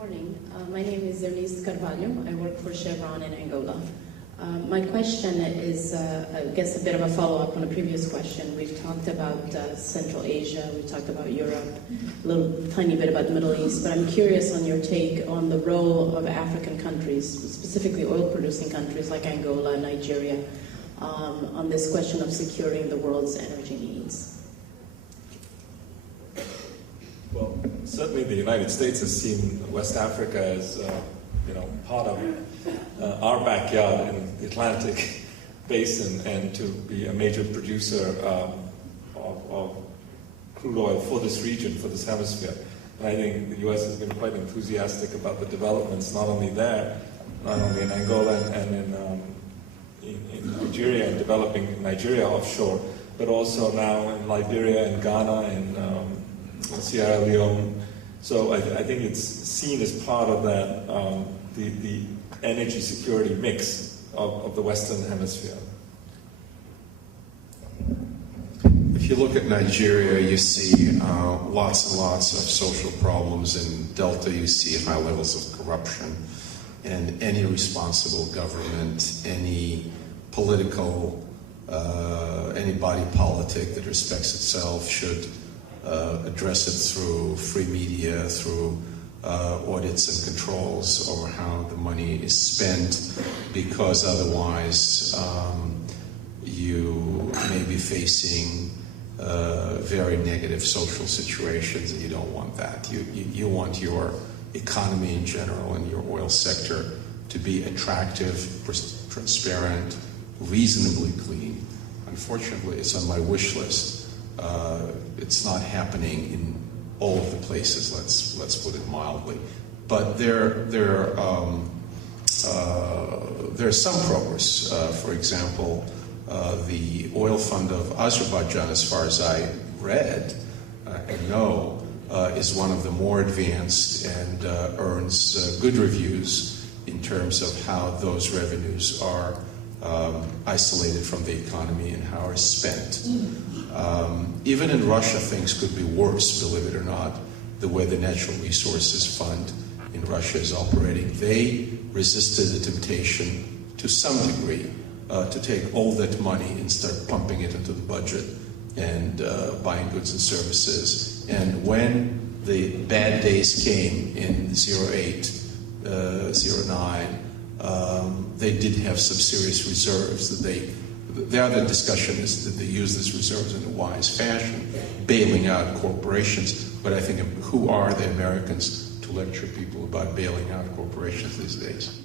morning. My name is Eunice Carvalho. I work for Chevron in Angola. My question is, I guess, a bit of a follow-up on a previous question. We've talked about Central Asia, we've talked about Europe, a little tiny bit about the Middle East, but I'm curious on your take on the role of African countries, specifically oil-producing countries like Angola, Nigeria, on this question of securing the world's energy needs. Well, certainly the United States has seen West Africa as part of our backyard in the Atlantic basin, and to be a major producer of crude oil for this region, for this hemisphere. And I think the U.S. has been quite enthusiastic about the developments, not only there, not only in Angola and in Nigeria, and developing Nigeria offshore, but also now in Liberia and Ghana and Sierra Leone. So I think it's seen as part of that, the energy security mix of the Western Hemisphere. If you look at Nigeria, you see lots and lots of social problems. In Delta, you see high levels of corruption. And any responsible government, any political, any body politic that respects itself should address it through free media, through audits and controls over how the money is spent, because otherwise you may be facing very negative social situations, and you don't want that. You want your economy in general and your oil sector to be attractive, transparent, reasonably clean. Unfortunately, it's on my wish list. It's not happening in all of the places, let's put it mildly. But there's some progress. For example, the oil fund of Azerbaijan, as far as I read and know, is one of the more advanced and earns good reviews in terms of how those revenues are isolated from the economy and how are spent. Even in Russia, things could be worse, believe it or not, the way the Natural Resources Fund in Russia is operating. They resisted the temptation, to some degree, to take all that money and start pumping it into the budget and buying goods and services. And when the bad days came in 08, 09, they did have some serious reserves that the other discussion is that they use these reserves in a wise fashion, bailing out corporations. But I think, who are the Americans to lecture people about bailing out corporations these days?